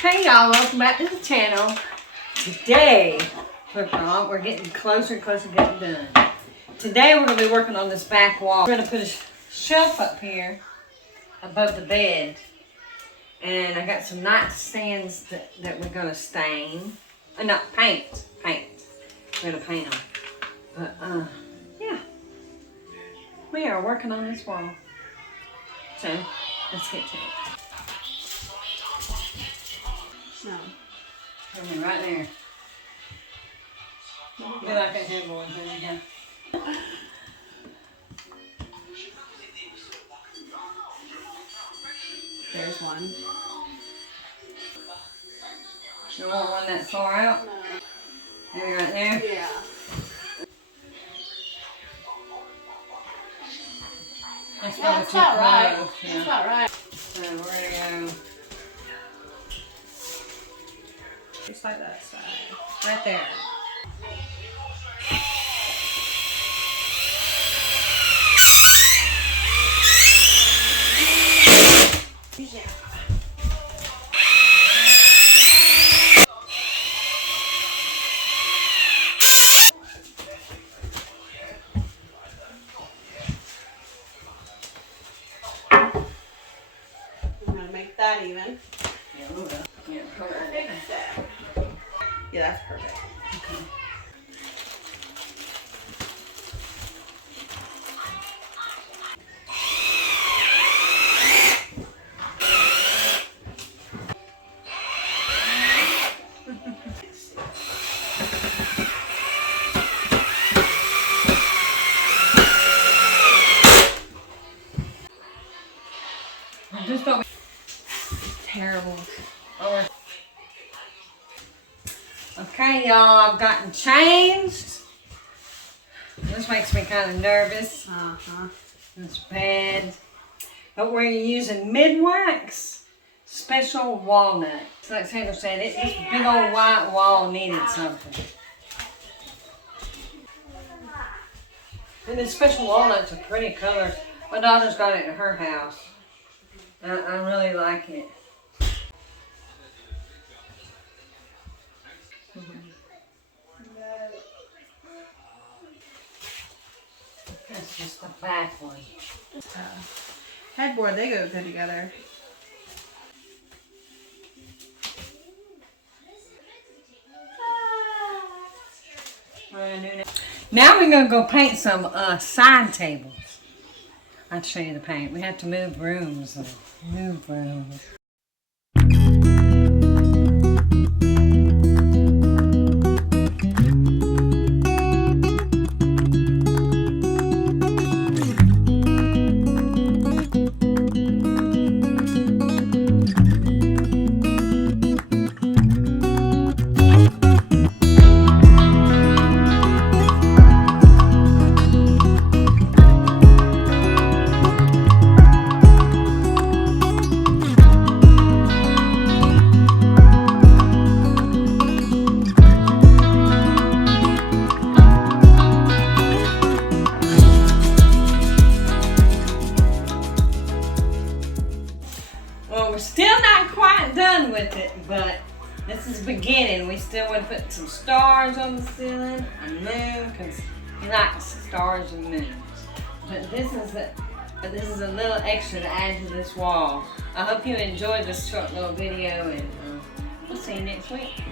Hey y'all, welcome back to the channel. Today, we're getting closer and closer to getting done. Today we're going to be working on this back wall. We're going to put a shelf up here above the bed. And I got some nightstands that we're going to stain. Not paint. We're going to paint them. But, yeah. We are working on this wall. So, let's get to it. No. Come right there. Be like a headboard. There we go. There's one. You want one that far out? No. Maybe right there? Yeah. That's That's about right. Yeah. That's about right. So we're going to go Just like that side. right there. Yeah. I'm gonna make that even. Yeah, a little bit. Yeah, put it right Fix there. that. Yeah, that's perfect. Okay. Just don't. Terrible. Okay, y'all, I've gotten changed. This makes me kind of nervous. It's bad. But we're using mid-wax special walnut. So like Sandra said, this big old white wall needed something. And the special walnut's a pretty color. My daughter's got it at her house. I really like it. That's just the back one. Headboard, they go good together. Now we're going to go paint some side tables. I'll show you the paint. We have to move rooms. Move rooms. Well, we're still not quite done with it, but this is the beginning. We still want to put some stars on the ceiling, a moon, because he likes stars and moons. But this is a little extra to add to this wall. I hope you enjoyed this short little video, and we'll see you next week.